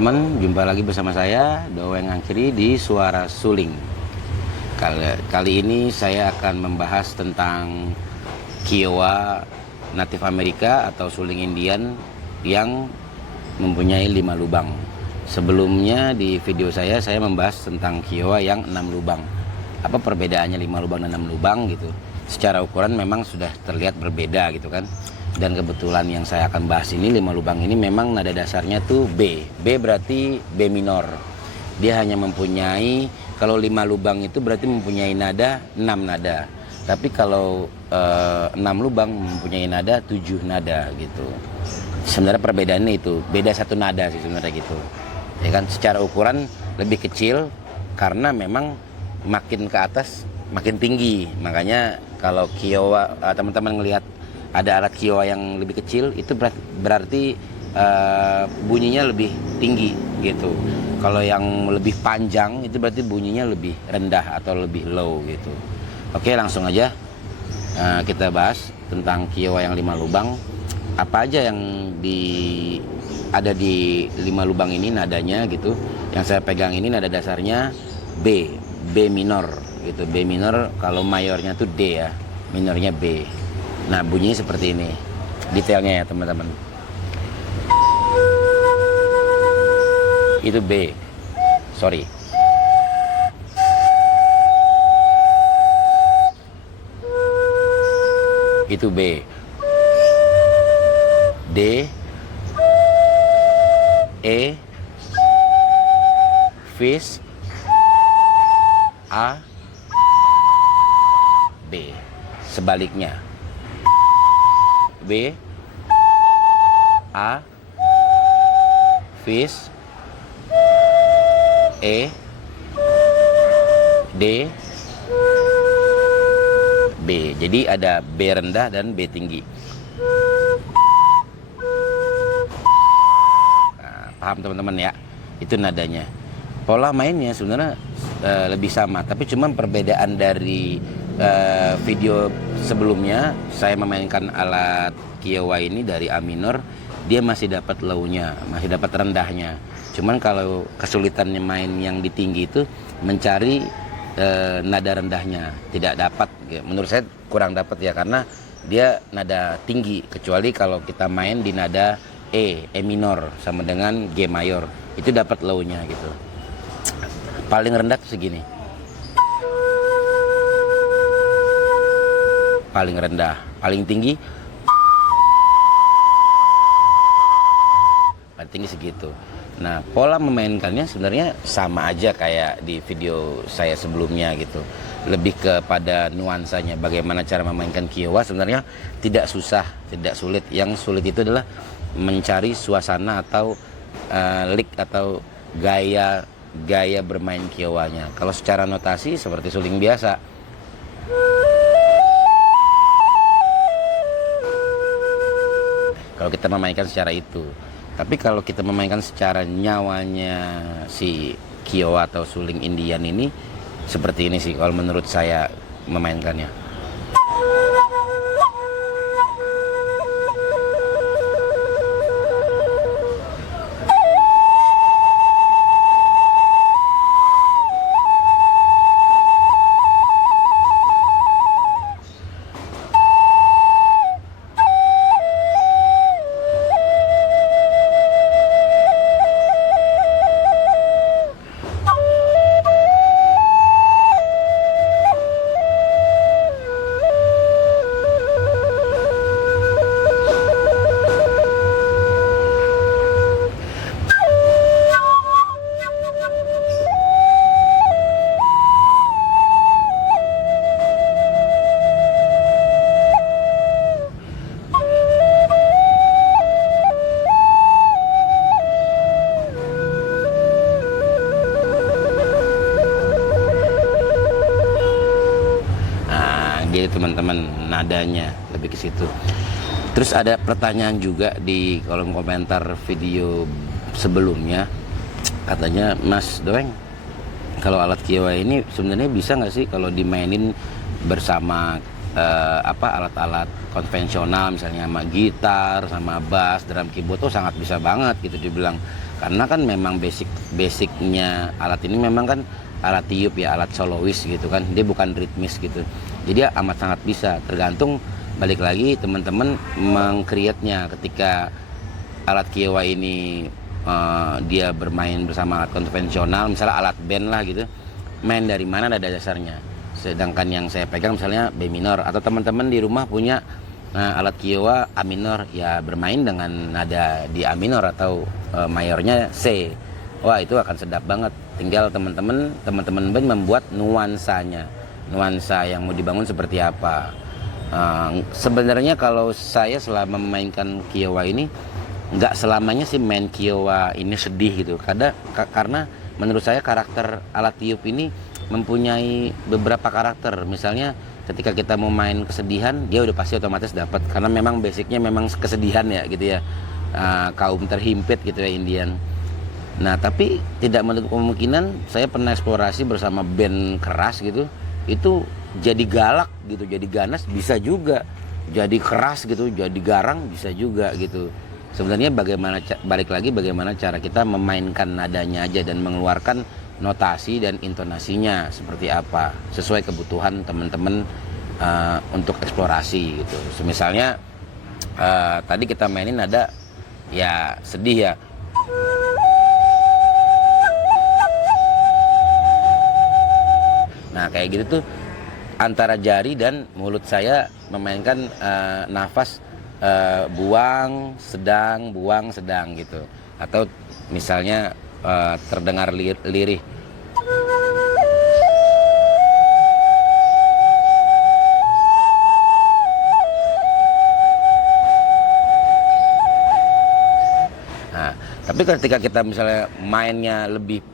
teman-teman, jumpa lagi bersama saya Doweng Angkiri di Suara Suling. Kali ini saya akan membahas tentang Kiowa natif Amerika atau suling Indian yang mempunyai 5 lubang. Sebelumnya di video saya membahas tentang Kiowa yang 6 lubang. Apa perbedaannya 5 lubang dan 6 lubang gitu. Secara ukuran memang sudah terlihat berbeda gitu kan. Dan kebetulan yang saya akan bahas ini 5 lubang ini memang nada dasarnya tuh B. B berarti B minor. Dia hanya mempunyai, kalau 5 lubang itu berarti mempunyai nada 6 nada. Tapi kalau 6 lubang mempunyai nada 7 nada gitu. Sebenarnya perbedaannya itu beda 1 nada sih sebenarnya gitu. Ya kan, secara ukuran lebih kecil karena memang makin ke atas makin tinggi. Makanya kalau Kiowa teman-teman ngelihat ada alat Kiowa yang lebih kecil, itu berarti bunyinya lebih tinggi gitu. Kalau yang lebih panjang itu berarti bunyinya lebih rendah atau lebih low gitu. Oke, langsung aja kita bahas tentang Kiowa yang 5 lubang. Apa aja yang ada di 5 lubang ini nadanya gitu. Yang saya pegang ini nada dasarnya B minor gitu. B minor, kalau mayornya tuh D ya, minornya B. Nah, bunyinya seperti ini. Detailnya ya, teman-teman. Itu B. Sorry. Itu B. D. E. Fis. A. B. Sebaliknya. B, A, Fis, E, D, B. Jadi ada B rendah dan B tinggi. Nah, paham teman-teman ya? Itu nadanya. Pola mainnya sebenarnya lebih sama, tapi cuma perbedaan dari video sebelumnya saya memainkan alat Kiowa ini dari A minor, dia masih dapat low-nya, masih dapat rendahnya. Cuman kalau kesulitannya main yang di tinggi itu mencari nada rendahnya, tidak dapat. Menurut saya kurang dapat ya, karena dia nada tinggi, kecuali kalau kita main di nada E minor sama dengan G mayor, itu dapat low-nya gitu. Paling rendah segini. Paling rendah, paling tinggi segitu. Nah, pola memainkannya sebenarnya sama aja kayak di video saya sebelumnya gitu. Lebih kepada nuansanya, bagaimana cara memainkan Kiowa sebenarnya tidak susah, tidak sulit. Yang sulit itu adalah mencari suasana atau lick atau gaya bermain Kiowanya. Kalau secara notasi seperti suling biasa. Kalau kita memainkan secara itu. Tapi kalau kita memainkan secara nyawanya si Kiowa atau suling Indian ini, seperti ini sih kalau menurut saya memainkannya. Gitu teman-teman, nadanya lebih ke situ. Terus ada pertanyaan juga di kolom komentar video sebelumnya, katanya, Mas Doweng, kalau alat Kiowa ini sebenarnya bisa nggak sih kalau dimainin bersama alat-alat konvensional, misalnya sama gitar, sama bass, drum keyboard? Tuh sangat bisa banget gitu dibilang. Karena kan memang basicnya alat ini memang kan alat tiup ya, alat solois gitu kan, dia bukan ritmis gitu. Jadi amat sangat bisa, tergantung balik lagi teman-teman meng-create-nya. Ketika alat Kiowa ini dia bermain bersama alat konvensional, misalnya alat band lah gitu, main dari mana ada dasarnya. Sedangkan yang saya pegang misalnya B minor, atau teman-teman di rumah punya alat Kiowa A minor, ya bermain dengan nada di A minor atau mayornya C. Wah, itu akan sedap banget. Tinggal teman-teman band membuat nuansanya, nuansa yang mau dibangun seperti apa. Sebenarnya kalau saya selama memainkan Kiowa ini, nggak selamanya sih main Kiowa ini sedih gitu. Karena menurut saya karakter alat tiup ini mempunyai beberapa karakter. Misalnya ketika kita mau main kesedihan, dia udah pasti otomatis dapat, karena memang basicnya memang kesedihan ya gitu ya, kaum terhimpit gitu ya, Indian. Nah, tapi tidak menutup kemungkinan saya pernah eksplorasi bersama band keras gitu, itu jadi galak gitu, jadi ganas bisa juga, jadi keras gitu, jadi garang bisa juga gitu. Sebenarnya balik lagi bagaimana cara kita memainkan nadanya aja dan mengeluarkan notasi dan intonasinya seperti apa sesuai kebutuhan teman-teman untuk eksplorasi gitu. Misalnya tadi kita mainin nada ya sedih ya. Nah, kayak gitu tuh antara jari dan mulut saya memainkan nafas buang sedang gitu. Atau misalnya terdengar lirih. Nah, tapi ketika kita misalnya mainnya lebih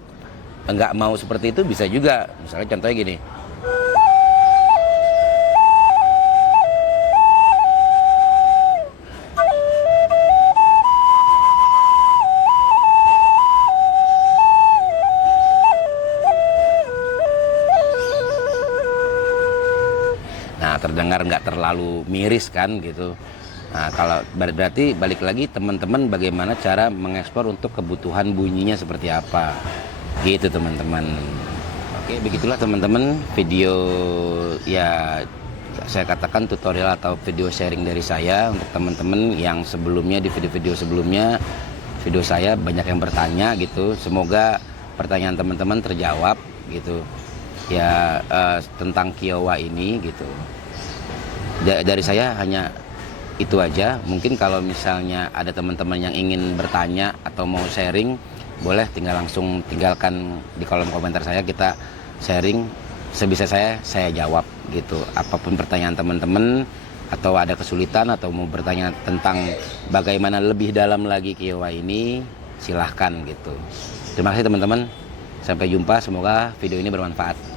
nggak mau seperti itu, bisa juga. Misalnya contohnya gini. Nah, terdengar nggak terlalu miris kan gitu. Nah, kalau berarti balik lagi teman-teman bagaimana cara mengekspor untuk kebutuhan bunyinya seperti apa. Gitu teman-teman. Oke, begitulah teman-teman video ya, saya katakan tutorial atau video sharing dari saya untuk teman-teman yang sebelumnya di video-video sebelumnya video saya banyak yang bertanya gitu. Semoga pertanyaan teman-teman terjawab gitu. Ya tentang Kiowa ini gitu. Dari saya hanya itu aja. Mungkin kalau misalnya ada teman-teman yang ingin bertanya atau mau sharing, boleh langsung tinggalkan di kolom komentar saya, kita sharing, sebisa saya jawab gitu. Apapun pertanyaan teman-teman, atau ada kesulitan atau mau bertanya tentang bagaimana lebih dalam lagi Kiowa ini, silahkan gitu. Terima kasih teman-teman, sampai jumpa, semoga video ini bermanfaat.